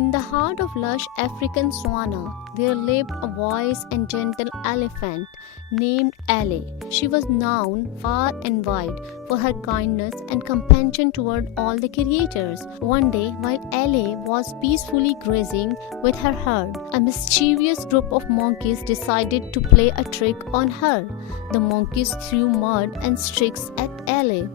In the heart of lush African savanna, there lived a wise and gentle elephant named Ale. She was known far and wide for her kindness and compassion toward all the creatures. One day, while Ale was peacefully grazing with her herd, a mischievous group of monkeys decided to play a trick on her. The monkeys threw mud and sticks at Ale,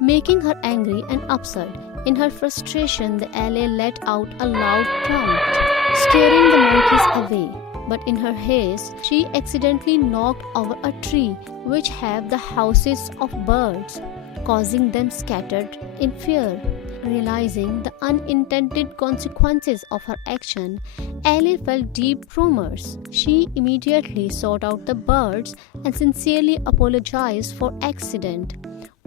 making her angry and upset. In her frustration, the Ale let out a loud taunt, scaring the monkeys away. But in her haste, she accidentally knocked over a tree which had the houses of birds, causing them scattered in fear. Realizing the unintended consequences of her action, Ale felt deep remorse. She immediately sought out the birds and sincerely apologized for accident.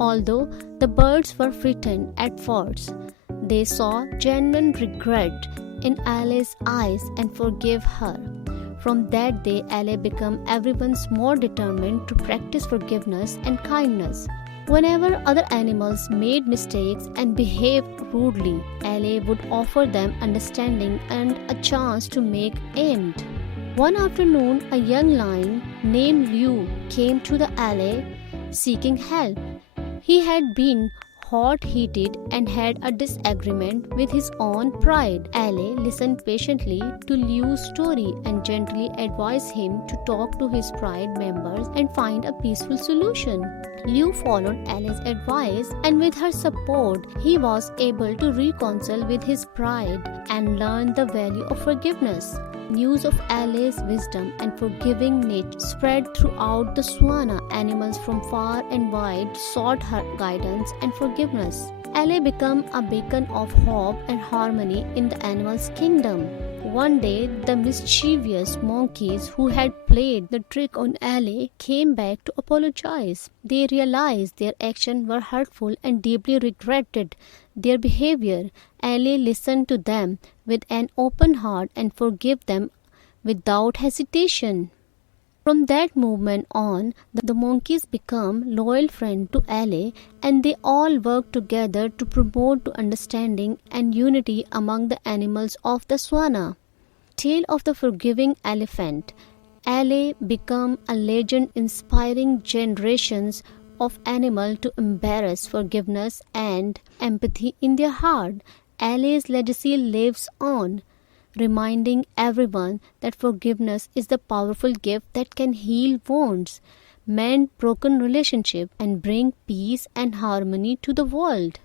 Although the birds were frightened at first, they saw genuine regret in Ale's eyes and forgave her. From that day, Ale became everyone's more determined to practice forgiveness and kindness. Whenever other animals made mistakes and behaved rudely, Ale would offer them understanding and a chance to make amends. One afternoon, a young lion named Liu came to the Ale seeking help. He had been hot-headed and had a disagreement with his own pride. Ale listened patiently to Liu's story and gently advised him to talk to his pride members and find a peaceful solution. Liu followed Ale's advice, and with her support, he was able to reconcile with his pride and learn the value of forgiveness. News of Ale's wisdom and forgiving nature spread throughout the savanna. Animals from far and wide sought her guidance and forgiveness. Ale became a beacon of hope and harmony in the animals' kingdom. One day, the mischievous monkeys who had played the trick on Ale came back to apologize. They realized their actions were hurtful and deeply regretted their behavior. Ale listened to them with an open heart and forgave them without hesitation. From that moment on, the monkeys became loyal friends to Ale, and they all worked together to promote understanding and unity among the animals of the savanna. Tale of the Forgiving Elephant. Ale became a legend inspiring generations of animals to embrace forgiveness and empathy in their heart. Ale's legacy lives on, reminding everyone that forgiveness is the powerful gift that can heal wounds, mend broken relationships, and bring peace and harmony to the world.